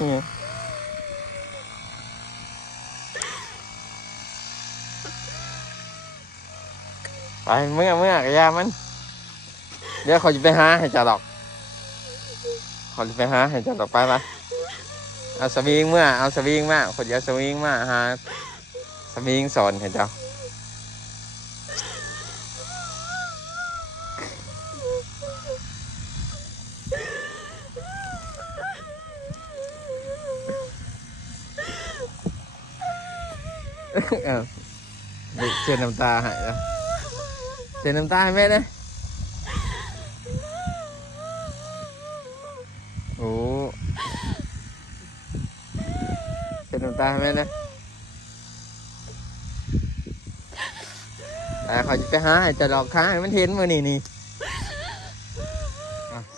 อืมไปเมื่อเมื่อกระยามัน เดี๋ยวเขาจะไปหาให้จ่าดอกเขาจะไปหาให้จ่าดอกไปไปเอาสวิงเมื่อเอาสวิงมาคนจะเอาสวิงมาหาสวิงสอนให้เจ้า ออเด็กเช็ดน้ำตาให้แล้วเช็ดน้ำตาให้แม่นะโอ้เช็ดน้ำตาให้แม่นะอ่เขาจะไปหาให้จะดอกค้าให้มันเห็นมือนี่นี่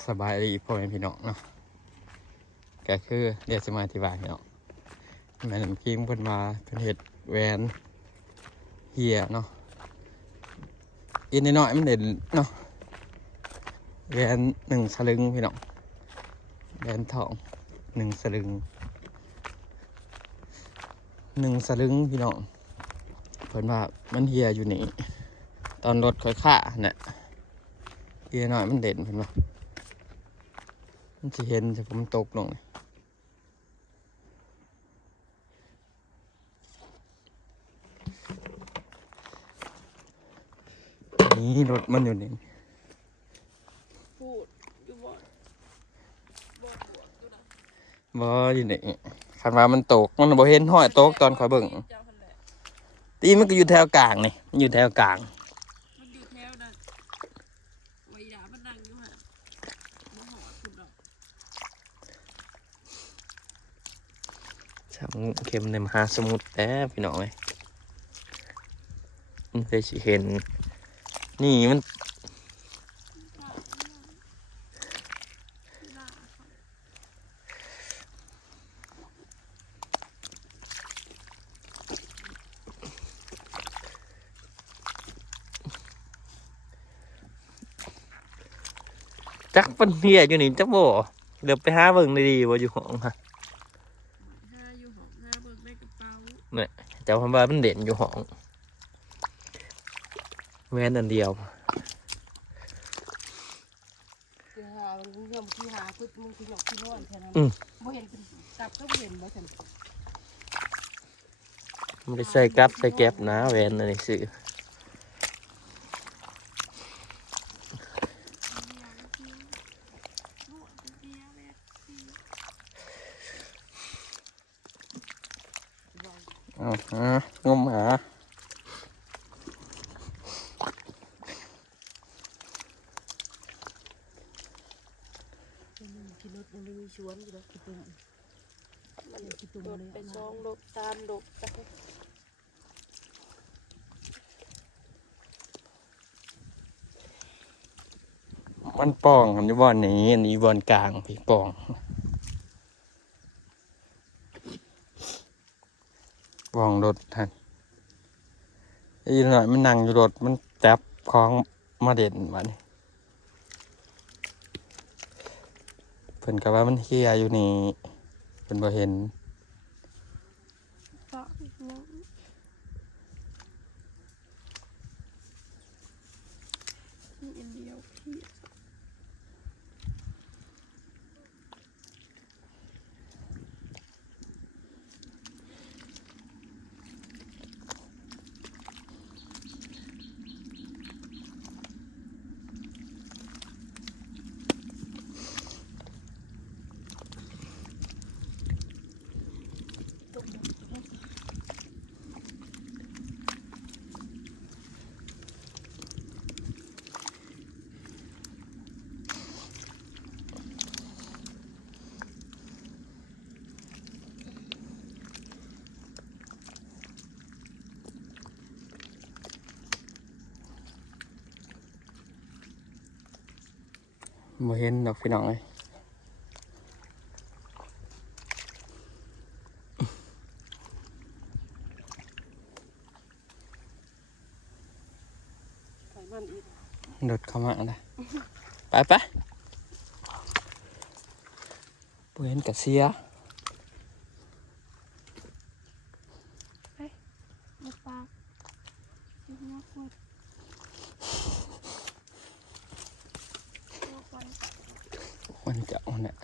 สบายดีพ่อแม่พี่น้องเนาะก็คือเดี๋ยวจะมาอธิบายพี่น้องแม่น้ำกิ้งเพิ่นมาเพิ่นเฮ็ด แหวนเฮียเนาะอินน้อยมันเด่นเนาะแหวนหนึ่งสลึงพี่น้องแหวนทองหนึ่งสลึงหนึ่งสลึงพี่น้องเพิ่นว่ามันเฮียอยู่นี่ตอนรถค่อยข่าเนี่ยเฮียหน่อยมันเด่นเพิ่นว่ามันจะเห็นจะผมตกลงนี่ นี่รถมันอยู่นี่พูดอยู่บ่บ่อยู่นี่คันว่ามันตกมันบ่เห็นห้อยตกตอนขอยเบิ่งตีมันก็อยู่แถวกลางนี่มันอยู่แถวกลางมันอยู่แถวนั้นไว้ดามันนั่งอยู่ห่าบ่หอดคุณดอกสามเข็มในมหาสมุทรแต่พี่น้องเอ้ยมันเคยสิเห็น นี่มันจักเป็นเฮียอยู่นี่จักบ่เดี๋ยวไปหาเบิ่งดีๆว่าอยู่ห้องฮะห้าอยู่หอมห้าเบิ่งในกระเป๋าเจ้าพันบามันเด่นอยู่ห้อง แม่นอันเดียวคือหามึงยอมที่หาพุดมึงที่หยอกที่นอนแค่นั้นอืมบ่เห็นเป็นตับก็บ่เห็นบ่ฉันไม่ได้ใส่กับใส่แก๊บนะแหวนอะไรซื้อเอาหางมหา กินรถมันมีชวน อยู่แล้วกินตุ่มมันกินตุ่มโดเลดยไปสองดกสามดกจักมันป่องอันนี้บอลนี้อันนี้บอลกลางพี่ป่องป่องรถท่านอีหน่อยมันนั่งอยู่รถมันจับคล้องมาเด่นมานี่ เพิ่นก็ว่ามันเฮียอยู่นี่เพิ่นบ่เห็น ปะยังพี่อันเดียวพี่ บ่เห็นดอกพี่น้องเลยไขมันอีกรถเข้ามานะไปไปบ่เห็นกะเสีย มันจะเอาเนี่ย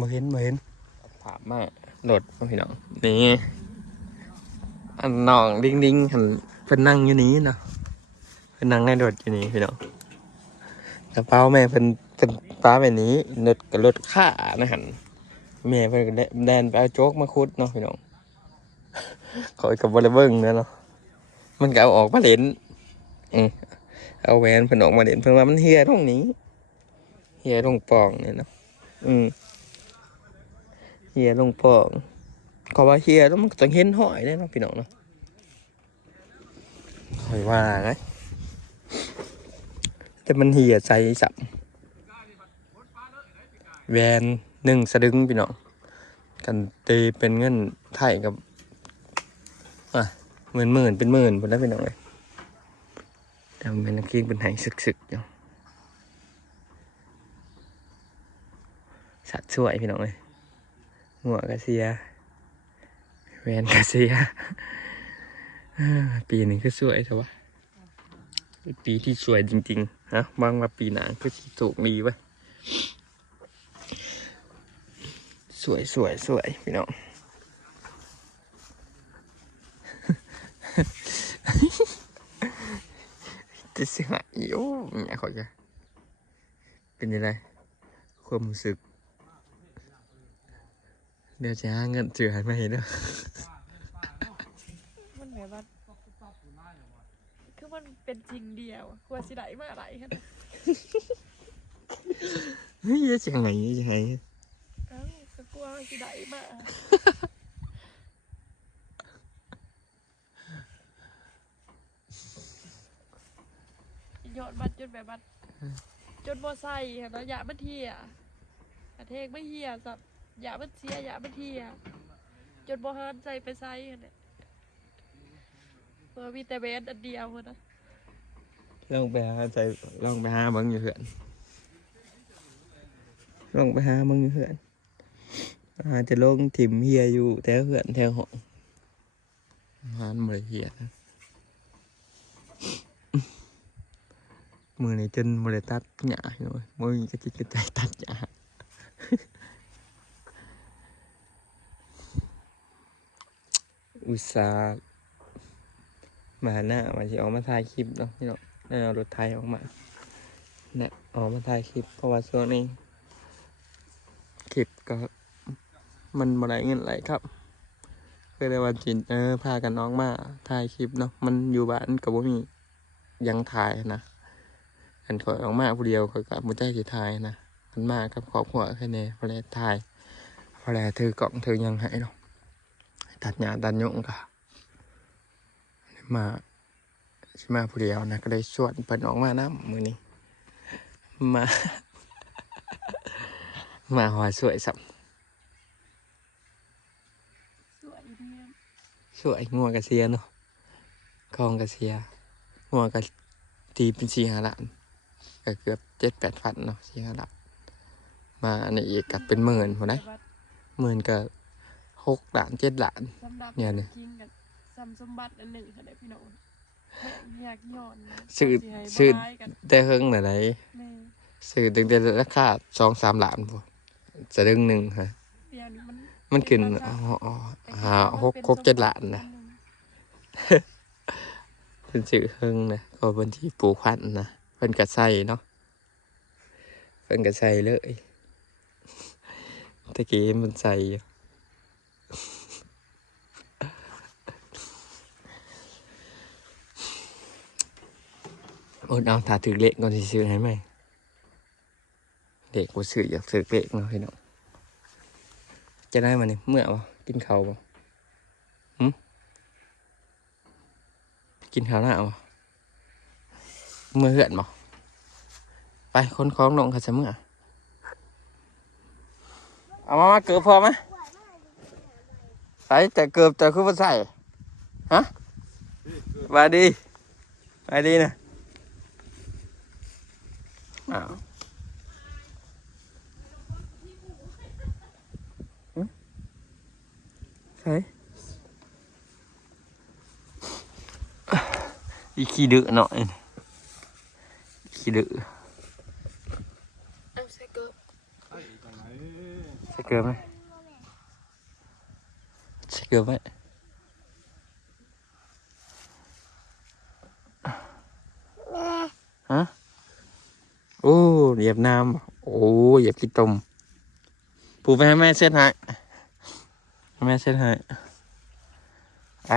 มาเห็นบ่เห็นถามมาโดดพี่น้องนี่อันน้องดิ้งดิ้งหันเป็นนั่งอยู่นี้เนาะเป็นนั่งในโดดอยู่นี้พี่น้องกระเป๋าแม่เป็นเป็นป้าแบบนี้รถกับรถข้านะหันแม่เพิ่นแดนไปเอาโจ๊กมาคุดเนาะพี่น้องขอยกับบริเบิ้งเนาะมันก็เอาออกมาเล่นเออเอาแหวนเพิ่นออกมาเล่นเพิ่นว่ามันเฮียตรงนี้เฮียตรงปองเนี่ยเนาะอืม ฮียตรงปองขอว่าเฮียแล้วมันต้องเห็นหอยได้เนาะพี่น้องเนาะคอยว่าไงแต่มันเฮียใจสับแวนหนึ่งสะดึงพี่น้องกันตีเป็นเงินไทยกับอะหมื่นหมื่นเป็นหมื่นหมดแล้วพี่น้องเลยแต่มันเป็นนักกินเป็นไหสึกๆอยู่สัตว์สวยพี่น้องเลย หัวกระเซียแวนกาเซียปีหนึ่งก็สวยแต่ว่าป็นปีที่สวยจริงๆนะบางว่าปีหน้าก็สิถูกดีไว้สวยสวยสวยพี่น้องจะเสียหายโอ้เนี่ยขอจะเป็นยังไงความรู้สึก เดี๋ยวจะหาเงินเจือให้มาเห็นเด้อมันแบบว่าคือมันเป็นจริงเดียวอะควรสิได้มาอะไรกันนะเฮ้ยจะยังไงจะยังไงเอ้าก็กลัวมันสิได้มาหยอดบัตรจนแบบบัตรจนบ่ใส่เห็นแล้วอย่ามันเทียประเทศไม่เฮียสับ อย่ามันเสียอย่ามันเทียจนบ่หานใส่ไปใส่กันเนี่ยเออมีแต่เบสอันเดียวคนนะลองไปหาใจลองไปหาบังอยู่เหือนลองไปหาบังอยู่เหือนอาจจะลงถิ่มเฮียอยู่แถวเหือนแถวห้องหานบริเฮียนะมือในจนบริตัดหญ้าอยู่เลยมือก็จิตกระใจตัดหญ้า อุตสาห์มาหน้ามาที่ออกมาถ่ายคลิปเนาะพี่เนาะแล้เอารถไทยออกมาเนี่ยออกมาถ่ายคลิปเพราะว่าช่วงนี้คลิปก็มันมาได้เงินไหลครับก็เลยว่าจินเออพากันน้องมาถ่ายคลิปเนาะมันอยู่บ้านกับว่ามียังถ่ายนะอันขอออกมาผู้เดียวขอกับมุใจสิถ่ายนะมันมากับครอบครัวแค่นี้พอแล้วถ่ายพอแล้วถือกล่องถือยังให้เนาะ ตัดหญ้าตัดหยงกะมาสิมาผู้เดียวนะก็เลยชวนเปิดออกมานะมือนี้ มา มาหอยสวยสับสวยดีอะสวยงัวกระเซียเนาะคองกระเซียงัวกระตีเป็นสี่หาล้านก็เกือบเจ็ดแปดพันเนาะสี่หาล้านมาอันนี้อีกกับเป็นหมื่นพอได้แต่ว่าหมื่นก็ หกล้านเจ็ดล้าน สำหรับเนี่ยเนี่ยจริงกับซัมสมบัติอันหนึ่งค่ะเด็กพี่น้องแม่งอยากย้อนนะซื้อสิให้ซื้อบ่ร้ายกันแต่เฮิงไหนไหนแม่ซื้อตั้งแต่ราคาสองสามล้านพอจะดึงหนึ่งฮะเดียวนี้มันมันขึ้นอ๋ออ๋อหาหกหกเจ็ดล้านนะ เป็นสื่อเฮิงนะก็เป็นที่ปลูกพันธุ์นะเป็นกระใสเนาะเป็นกระใสเลยตะกี้มันใส่อยู่ โอ้เอาถ้าถือเละก่อนสิซื้อให้ไหมเด็กว่าซื้ออยากซื้อเละเนาะพี่น้องจะได้มาเนี่ยเมื่อวะกินข้าวบ่หึกินข้าวหน้าวะเมื่อเหือนบ่ไปคนคล้องลงเขาจะเมื่อเอามามาเกือบพอไหมใส่แต่เกือบแต่คือว่าใส่ฮะมาดีมาดีนะ อ้าวหึใช่อีขี้ดื้อหน่อยขี้ดื้อเอาใส่เกิบใช่เกลือไหมใช่เกลือไหมฮะโอ้ เหยียบน้ำโอ้เหยียบขี้ตมปูไปให้แม่เช็ดให้ให้แม่เช็ดให้ไป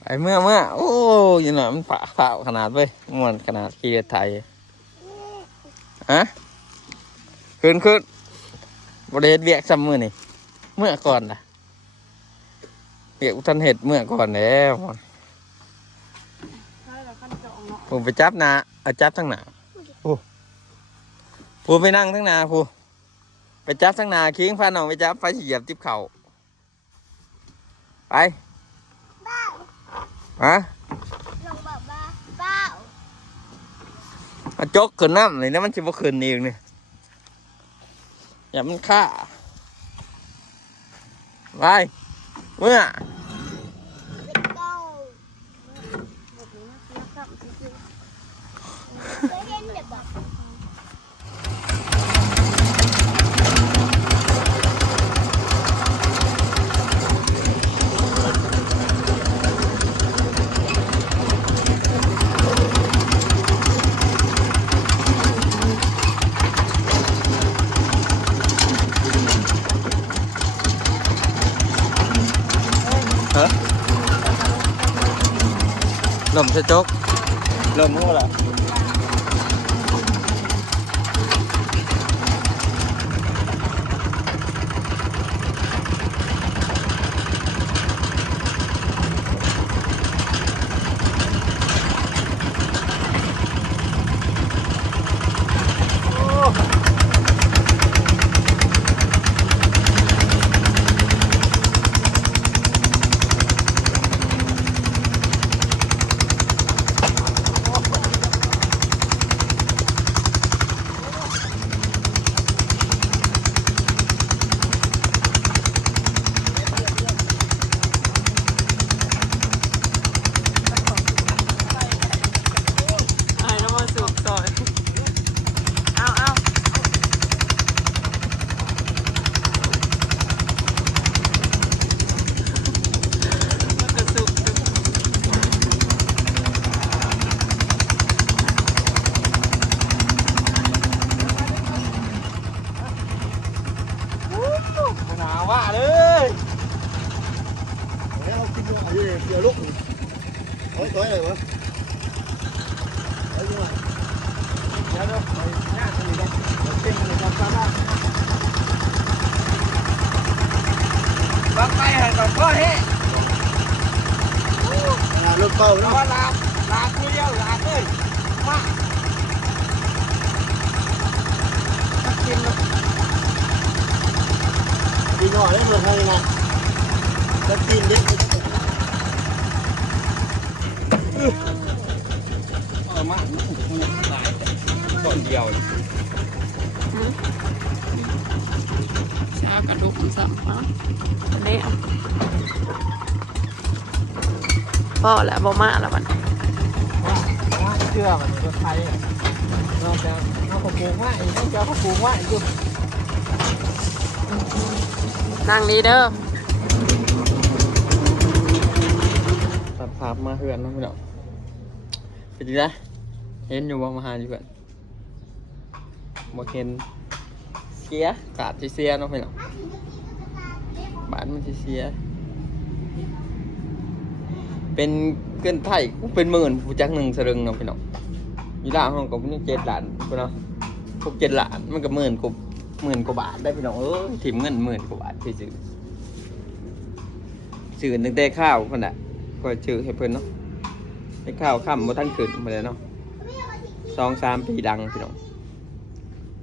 ไปเมื่อเมื่อโอ้ ยหน่อยมันฝ่าฝ่าขนาดเว้ยม่วนขนาดขี่รถไทยฮะขึ้นขึ้นบริเวณเวียกซ้ำมือนี่เมื่อก่อนนะเวียกอุทันเห็ดเมื่อก่อนแล้วใช่แล้วขั้นจองเนาะผมไปจับนาเอาจับทั้งหนาผู้ผู้ไปนั่งทั้งหนาผู้ไปจับทั้งหนาคิงพาน้องไปจับไฟเหยียบทิบเข่าไปฮะ ลงบอกว่าเป้า เอาจกขึ้นน้ำเลยนะมันจะบ่ขึ้นเองเนี่ยอย่ามันฆ่าไปเมื่อ เป็นเป้า แบบนี้นะนักซ้ำจริง เคยเห็นแต่บอก ลมจะจกลมมั่วละ ไอ้น้ำมันสุกซอยเอาเอา มันจะสุกสุก หนาว่าเลย เอากินลงเอาเดี๋ยวลุกโอ้ยตัวอะไรวะเอาอยู่อะเดี๋ยวเดี๋ยวไปหน้าตรงนี้กันเต็มเลยครับป้า บังไปให้กับพ่อ เฮ้หน้าลูกเป้าเนาะลาลาบผู้เดียวลาเลยมากินดีหน่อยได้เมืองไทยนะแล้วกินเด็กเออมาตายต้นเดียวชากระดูกมันสั่งเนาะอันนี้เอาพ่อแหละบ่มาแล้วบัดว่าว่าเชื่อมันรถไทยนอกจากเอาข้าวปูว่าอีกต้องจะเอาข้าวปูว่าอีกอยู่นั่งนี้เด้อตัดภาพมาเพื่อนนะพี่น้องเป็นยังไงเห็นอยู่ว่ามาหาอยู่เพื่อนบ่เห็นเสียขาดจะเสียเนาะพี่น้อง บ้านมันจะเสีย เป็นเกินไทยกูเป็นหมื่นผู้จักหนึ่งสลึงเนาะพี่น้องมีล่าห้องกับนี่เจ็ดล้านพี่น้องพวกเจ็ดล้านมันก็หมื่นกว่าหมื่นกว่าบาทได้พี่น้องเออถิ่มเงินหมื่นกว่าบาทที่ซื้อซื้อตั้งแต่ข้าวคนน่ะก็ซื้อให้เพิ่นเนาะให้ข้าวค่ำบ่ทันขึ้นมาเลยเนาะไม่เอามาสิสองสามปีดังพี่น้อง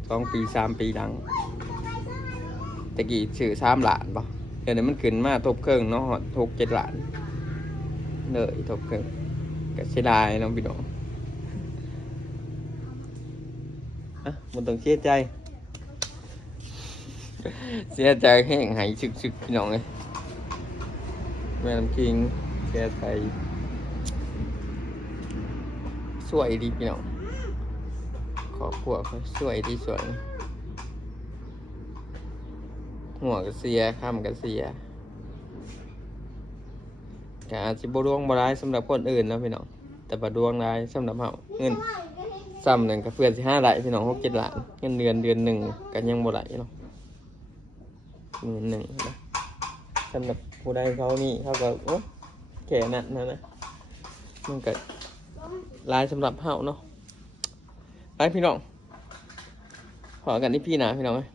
สองปีสามปีดังตะกี้ชื่อสามหลานปะ เดี๋ยวนี้มันขึ้นมาทบเครื่องเนาะทกเจ็ดหลานเลยทบเครื่องก็เสียดายเน้องพี่น้องอะมันต้องเสียใจ เสียใจแห้งหายชึกๆพี่น้องเลยแม่น้ำคิงเสียใจสวยดีพี่น้องขอบครัวเขาสวยดีสวย หัวก็เสียข้ามก็เสียก็อาจจะบดวงบร้ายสำหรับคนอื่นแล้วพี่น้องแต่บดวงร้ายสำหรับเราเงินซ้ำหนึ่งก็เพื่อนสิห้าไหลพี่น้องหกเจ็ดล้านเงินเดือนเดือนหนึ่งกันยังบ่ไหลเนาะเงินหนึ่งนะสำหรับผู้ใดเขานี่เขาก็โอ้แค่นั้นนะนะมันก็ร้ายสำหรับเฮาเนาะไปพี่น้องขอกันที่พี่นะพี่น้องเอ้ย